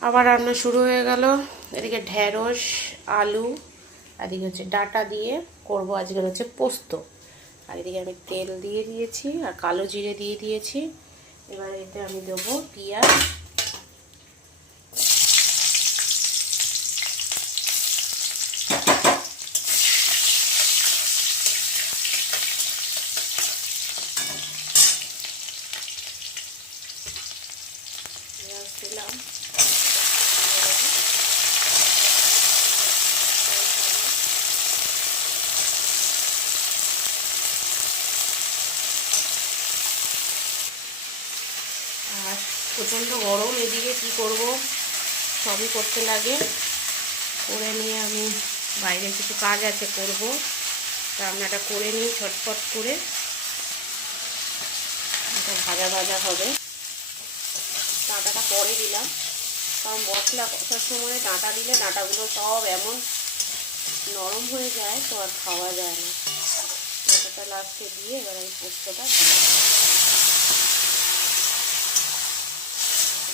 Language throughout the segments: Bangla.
আবার রান্না শুরু হয়ে গেল। এদিকে ঢেঁড়স, আলু, এদিকে হচ্ছে ডাটা দিয়ে করব আজকে হচ্ছে পোস্ত। আর এদিকে আমি তেল দিয়ে দিয়েছি আর কালো জিরে দিয়ে দিয়েছি। এবার এতে আমি দেবো পেঁয়াজ, দিলাম, আর প্রচণ্ড গরম, এদিকে কি করব সবই করতে লাগে। করে নিয়ে আমি বাইরে কিছু কাজ আছে করব, রান্নাটা করে নিই ঝটপট করে। এটা ভাজা ভাজা হবে। ডাঁটাটা পরে দিলাম, কারণ মশলা কষার সময় ডাঁটা দিলে ডাঁটাগুলো সব এমন নরম হয়ে যায় তো আর খাওয়া যায় না। ডাঁটাটা লাস্টে দিয়ে এবার এই পোস্তটা দিয়ে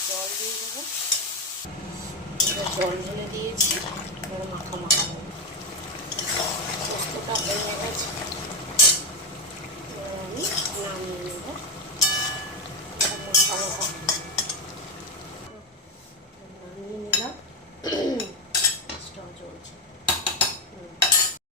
জল দিয়ে দেবো। জল ঢেলে দিয়ে